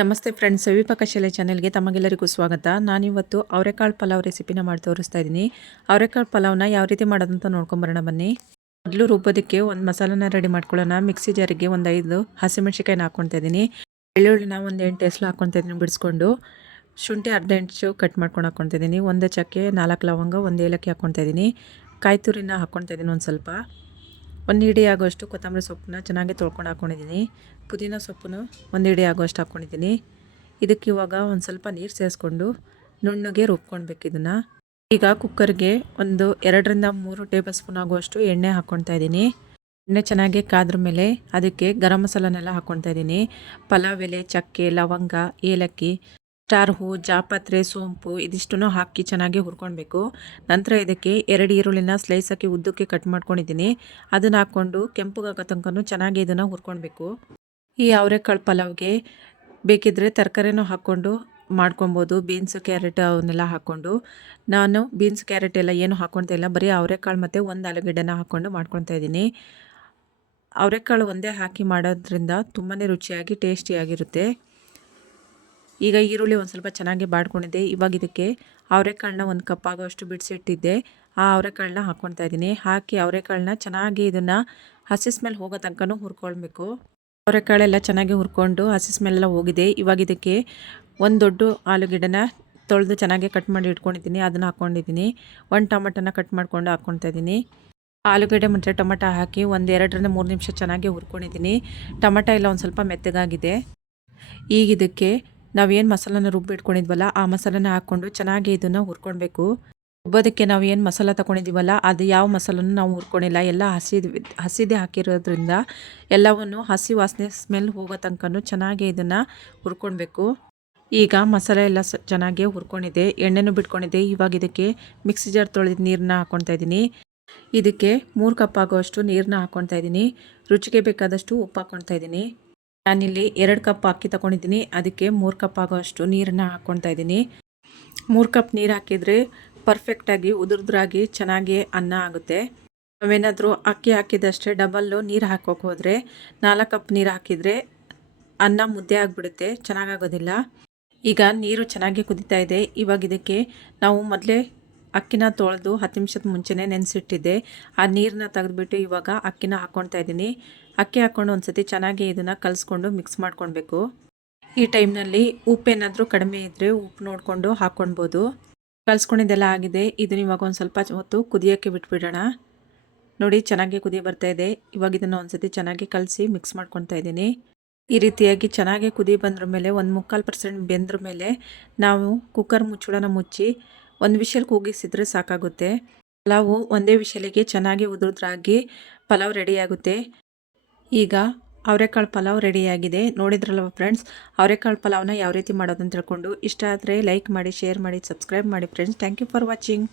ನಮಸ್ತೆ ಫ್ರೆಂಡ್ಸ್, ಸವಿಪಾಕ ಶಾಲೆ ಚಾನೆಲ್ಗೆ ತಮಗೆಲ್ಲರಿಗೂ ಸ್ವಾಗತ. ನಾನಿವತ್ತು ಅವರೆಕಾಳು ಪಲಾವ್ ರೆಸಿಪಿನ ಮಾಡಿ ತೋರಿಸ್ತಾ ಇದ್ದೀನಿ. ಅವರೆಕಾಳು ಪಲಾವ್ನ ಯಾವ ರೀತಿ ಮಾಡೋದಂತ ನೋಡ್ಕೊಂಬರೋಣ ಬನ್ನಿ. ಮೊದಲು ರುಬ್ಬೋದಕ್ಕೆ ಒಂದು ಮಸಾಲನ ರೆಡಿ ಮಾಡ್ಕೊಳ್ಳೋಣ. ಮಿಕ್ಸಿ ಜಾರಿಗೆ ಒಂದು 5 ಹಸಿಮೆಣ್ಸಿಕಾಯಿನ ಹಾಕ್ಕೊತಾ ಇದ್ದೀನಿ. ಬೆಳ್ಳುಳ್ಳಿನ ಒಂದು 8 ಎಸಳು ಹಾಕ್ಕೊತಾ ಇದ್ದೀನಿ ಬಿಡಿಸ್ಕೊಂಡು. ಶುಂಠಿ ಅರ್ಧ ಇಂಚು ಕಟ್ ಮಾಡ್ಕೊಂಡು ಹಾಕ್ಕೊತಾ ಇದ್ದೀನಿ. 1 ಚಕ್ಕೆ, 4 ಲವಂಗ, 1 ಏಲಕ್ಕಿ ಹಾಕ್ಕೊತಾ ಇದ್ದೀನಿ. ಕಾಯಿ ತುರಿನ ಹಾಕ್ಕೊತಾ ಇದ್ದೀನಿ ಒಂದು ಸ್ವಲ್ಪ. 1 ಹಿಡಿ ಆಗೋಷ್ಟು ಕೊತ್ತಂಬರಿ ಸೊಪ್ಪನ್ನ ಚೆನ್ನಾಗಿ ತೊಳ್ಕೊಂಡು ಹಾಕ್ಕೊಂಡಿದ್ದೀನಿ. ಪುದೀನ ಸೊಪ್ಪನ್ನು 1 ಹಿಡಿ ಆಗೋಷ್ಟು ಹಾಕ್ಕೊಂಡಿದ್ದೀನಿ. ಇದಕ್ಕೆ ಇವಾಗ ಒಂದು ಸ್ವಲ್ಪ ನೀರು ಸೇರಿಸ್ಕೊಂಡು ನುಣ್ಣಗೆ ರುಬ್ಕೊಳ್ಬೇಕು ಇದನ್ನು. ಈಗ ಕುಕ್ಕರ್ಗೆ ಒಂದು 2ರಿಂದ 3 ಟೇಬಲ್ ಸ್ಪೂನ್ ಆಗುವಷ್ಟು ಎಣ್ಣೆ ಹಾಕ್ಕೊತಾ ಇದ್ದೀನಿ. ಎಣ್ಣೆ ಚೆನ್ನಾಗಿ ಕಾದ್ರ ಮೇಲೆ ಅದಕ್ಕೆ ಗರಂ ಮಸಾಲನೆಲ್ಲ ಹಾಕ್ಕೊತಾ ಇದ್ದೀನಿ. ಪಲಾವ್ ಎಲೆ, ಚಕ್ಕೆ, ಲವಂಗ, ಏಲಕ್ಕಿ, ಸ್ಟಾರ್ ಹೂ, ಜಾಪತ್ರೆ, ಸೋಂಪು ಇದಿಷ್ಟನ್ನು ಹಾಕಿ ಚೆನ್ನಾಗಿ ಹುರ್ಕೊಳ್ಬೇಕು. ನಂತರ ಇದಕ್ಕೆ 2 ಈರುಳ್ಳಿನ ಸ್ಲೈಸ್ ಹಾಕಿ ಉದ್ದಕ್ಕೆ ಕಟ್ ಮಾಡ್ಕೊಂಡಿದ್ದೀನಿ. ಅದನ್ನು ಹಾಕ್ಕೊಂಡು ಕೆಂಪುಗಾಗೋ ತನಕ ಚೆನ್ನಾಗಿ ಇದನ್ನು ಹುರ್ಕೊಳ್ಬೇಕು. ಈ ಅವರೆಕಾಳು ಪಲಾವ್ಗೆ ಬೇಕಿದ್ದರೆ ತರಕಾರಿನೂ ಹಾಕ್ಕೊಂಡು ಮಾಡ್ಕೊಬೋದು. ಬೀನ್ಸು, ಕ್ಯಾರೆಟ್ ಅವನ್ನೆಲ್ಲ ಹಾಕ್ಕೊಂಡು. ನಾನು ಬೀನ್ಸ್, ಕ್ಯಾರೆಟ್ ಎಲ್ಲ ಏನು ಹಾಕ್ಕೊಳ್ತಾ ಇಲ್ಲ, ಬರೀ ಅವರೆಕಾಳು ಮತ್ತು 1 ಆಲೂಗಡ್ಡೆನ ಹಾಕ್ಕೊಂಡು ಮಾಡ್ಕೊತಾ ಇದ್ದೀನಿ. ಅವರೆಕಾಳು ಒಂದೇ ಹಾಕಿ ಮಾಡೋದ್ರಿಂದ ತುಂಬಾ ರುಚಿಯಾಗಿ ಟೇಸ್ಟಿಯಾಗಿರುತ್ತೆ. ಈಗ ಈರುಳ್ಳಿ ಒಂದು ಸ್ವಲ್ಪ ಚೆನ್ನಾಗಿ ಬಾಡ್ಕೊಂಡಿದ್ದೆ. ಇವಾಗ ಇದಕ್ಕೆ ಅವರೆಕಾಳನ್ನ 1 ಕಪ್ ಆಗೋಷ್ಟು ಬಿಡಿಸಿಟ್ಟಿದ್ದೆ. ಆ ಅವರೆಕಾಳನ್ನ ಹಾಕ್ಕೊತಾ ಇದ್ದೀನಿ. ಹಾಕಿ ಅವರೆಕಾಳನ್ನ ಚೆನ್ನಾಗಿ ಇದನ್ನು ಹಸಿ ಸ್ಮೆಲ್ ಹೋಗೋ ತನಕ ಹುರ್ಕೊಳ್ಬೇಕು. ಅವರೆಕಾಳೆಲ್ಲ ಚೆನ್ನಾಗಿ ಹುರ್ಕೊಂಡು ಹಸಿ ಸ್ಮೆಲ್ಲ ಹೋಗಿದೆ. ಇವಾಗ ಇದಕ್ಕೆ 1 ದೊಡ್ಡ ಆಲೂಗೆಡ್ಡೆನ ತೊಳೆದು ಚೆನ್ನಾಗಿ ಕಟ್ ಮಾಡಿ ಇಟ್ಕೊಂಡಿದ್ದೀನಿ. ಅದನ್ನು ಹಾಕ್ಕೊಂಡಿದ್ದೀನಿ. 1 ಟೊಮೆಟೊನ ಕಟ್ ಮಾಡ್ಕೊಂಡು ಹಾಕ್ಕೊತಾ ಇದ್ದೀನಿ. ಆಲೂಗಡ್ಡೆ ಮತ್ತು ಟೊಮೆಟೊ ಹಾಕಿ ಒಂದು 2ರಿಂದ 3 ನಿಮಿಷ ಚೆನ್ನಾಗಿ ಹುರ್ಕೊಂಡಿದ್ದೀನಿ. ಟೊಮೆಟೊ ಎಲ್ಲ ಒಂದು ಸ್ವಲ್ಪ ಮೆತ್ತಗಾಗಿದೆ. ಈಗ ಇದಕ್ಕೆ ನಾವೇನು ಮಸಾಲನ ರುಬ್ಬಿಟ್ಕೊಂಡಿದ್ವಲ್ಲ ಆ ಮಸಾಲನ ಹಾಕ್ಕೊಂಡು ಚೆನ್ನಾಗಿ ಇದನ್ನು ಹುರ್ಕೊಳ್ಬೇಕು. ರುಬ್ಬೋದಕ್ಕೆ ನಾವು ಏನು ಮಸಾಲ ತೊಗೊಂಡಿದ್ದೀವಲ್ಲ ಅದು ಯಾವ ಮಸಾಲನೂ ನಾವು ಹುರ್ಕೊಂಡಿಲ್ಲ. ಎಲ್ಲ ಹಸಿದೇ ಹಾಕಿರೋದ್ರಿಂದ ಎಲ್ಲವನ್ನು ಹಸಿ ವಾಸನೆ ಸ್ಮೆಲ್ ಹೋಗೋ ತನಕ ಚೆನ್ನಾಗಿ ಇದನ್ನು ಹುರ್ಕೊಳ್ಬೇಕು. ಈಗ ಮಸಾಲೆ ಎಲ್ಲ ಚೆನ್ನಾಗಿ ಹುರ್ಕೊಂಡಿದೆ, ಎಣ್ಣೆನೂ ಬಿಟ್ಕೊಂಡಿದೆ. ಇವಾಗ ಇದಕ್ಕೆ ಮಿಕ್ಸಿ ಜಾರ್ ತೊಳೆದ ನೀರನ್ನ ಹಾಕ್ಕೊತಾ ಇದ್ದೀನಿ. ಇದಕ್ಕೆ 3 ಕಪ್ ಆಗೋಷ್ಟು ನೀರನ್ನ ಹಾಕ್ಕೊತಾ ಇದ್ದೀನಿ. ರುಚಿಗೆ ಬೇಕಾದಷ್ಟು ಉಪ್ಪು ಹಾಕ್ಕೊತಾ ಇದ್ದೀನಿ. ನಾನಿಲ್ಲಿ 2 ಕಪ್ ಅಕ್ಕಿ ತೊಗೊಂಡಿದ್ದೀನಿ. ಅದಕ್ಕೆ 3 ಕಪ್ ಆಗೋಷ್ಟು ನೀರನ್ನು ಹಾಕ್ಕೊತಾ ಇದ್ದೀನಿ. 3 ಕಪ್ ನೀರು ಹಾಕಿದರೆ ಪರ್ಫೆಕ್ಟಾಗಿ ಉದುರುದ್ರಾಗಿ ಚೆನ್ನಾಗಿ ಅನ್ನ ಆಗುತ್ತೆ. ನಾವೇನಾದರೂ ಅಕ್ಕಿ ಹಾಕಿದಷ್ಟೇ ಡಬಲ್ಲು ನೀರು ಹಾಕೋಕೆ ಹೋದರೆ 4 ಕಪ್ ನೀರು ಹಾಕಿದರೆ ಅನ್ನ ಮುದ್ದೆ ಆಗಿಬಿಡುತ್ತೆ, ಚೆನ್ನಾಗಾಗೋದಿಲ್ಲ. ಈಗ ನೀರು ಚೆನ್ನಾಗಿ ಕುದೀತಾ ಇದೆ. ಇವಾಗ ಇದಕ್ಕೆ ನಾವು ಮೊದಲೇ ಅಕ್ಕಿನ ತೊಳೆದು 10 ನಿಮಿಷದ ಮುಂಚೆನೇ ನೆನೆಸಿಟ್ಟಿದ್ದೆ. ಆ ನೀರನ್ನ ತೆಗೆದುಬಿಟ್ಟು ಇವಾಗ ಅಕ್ಕಿನ ಹಾಕ್ಕೊತಾ ಇದ್ದೀನಿ. ಅಕ್ಕಿ ಹಾಕ್ಕೊಂಡು ಒಂದು ಸತಿ ಚೆನ್ನಾಗಿ ಇದನ್ನು ಕಲಿಸ್ಕೊಂಡು ಮಿಕ್ಸ್ ಮಾಡ್ಕೊಳ್ಬೇಕು. ಈ ಟೈಮ್ನಲ್ಲಿ ಉಪ್ಪೇನಾದರೂ ಕಡಿಮೆ ಇದ್ದರೆ ಉಪ್ಪು ನೋಡಿಕೊಂಡು ಹಾಕ್ಕೊಳ್ಬೋದು. ಕಲಿಸ್ಕೊಂಡಿದ್ದೆಲ್ಲ ಆಗಿದೆ. ಇದನ್ನು ಇವಾಗ ಒಂದು ಸ್ವಲ್ಪ ಹೊತ್ತು ಕುದಿಯೋಕ್ಕೆ ಬಿಟ್ಬಿಡೋಣ. ನೋಡಿ ಚೆನ್ನಾಗಿ ಕುದಿ ಬರ್ತಾ ಇದೆ. ಇವಾಗ ಇದನ್ನು ಒಂದು ಸತಿ ಚೆನ್ನಾಗಿ ಕಲಸಿ ಮಿಕ್ಸ್ ಮಾಡ್ಕೊತಾ ಇದ್ದೀನಿ. ಈ ರೀತಿಯಾಗಿ ಚೆನ್ನಾಗಿ ಕುದಿ ಬಂದ್ರ ಮೇಲೆ 1/4% ಬೆಂದ್ರ ಮೇಲೆ ನಾವು ಕುಕ್ಕರ್ ಮುಚ್ಚಳನ ಮುಚ್ಚಿ 1 ವಿಷಲ್ ಕೂಗಿಸಿದ್ರೆ ಸಾಕಾಗುತ್ತೆ. ಪಲಾವು ಒಂದೇ ವಿಷಲಿಗೆ ಚೆನ್ನಾಗಿ ಉದುರುದ್ರಾಗಿ ಪಲಾವ್ ರೆಡಿಯಾಗುತ್ತೆ. ಈಗ ಅವರೆಕಾಳು ಪಲಾವ್ ರೆಡಿಯಾಗಿದೆ. ನೋಡಿದ್ರಲ್ವ ಫ್ರೆಂಡ್ಸ್, ಅವರೆಕಾಳು ಪಲಾವ್ನ ಯಾವ ರೀತಿ ಮಾಡೋದಂತ ತಿಳ್ಕೊಂಡು ಇಷ್ಟ ಆದರೆ ಲೈಕ್ ಮಾಡಿ, ಶೇರ್ ಮಾಡಿ, ಸಬ್ಸ್ಕ್ರೈಬ್ ಮಾಡಿ friends. Thank you for watching.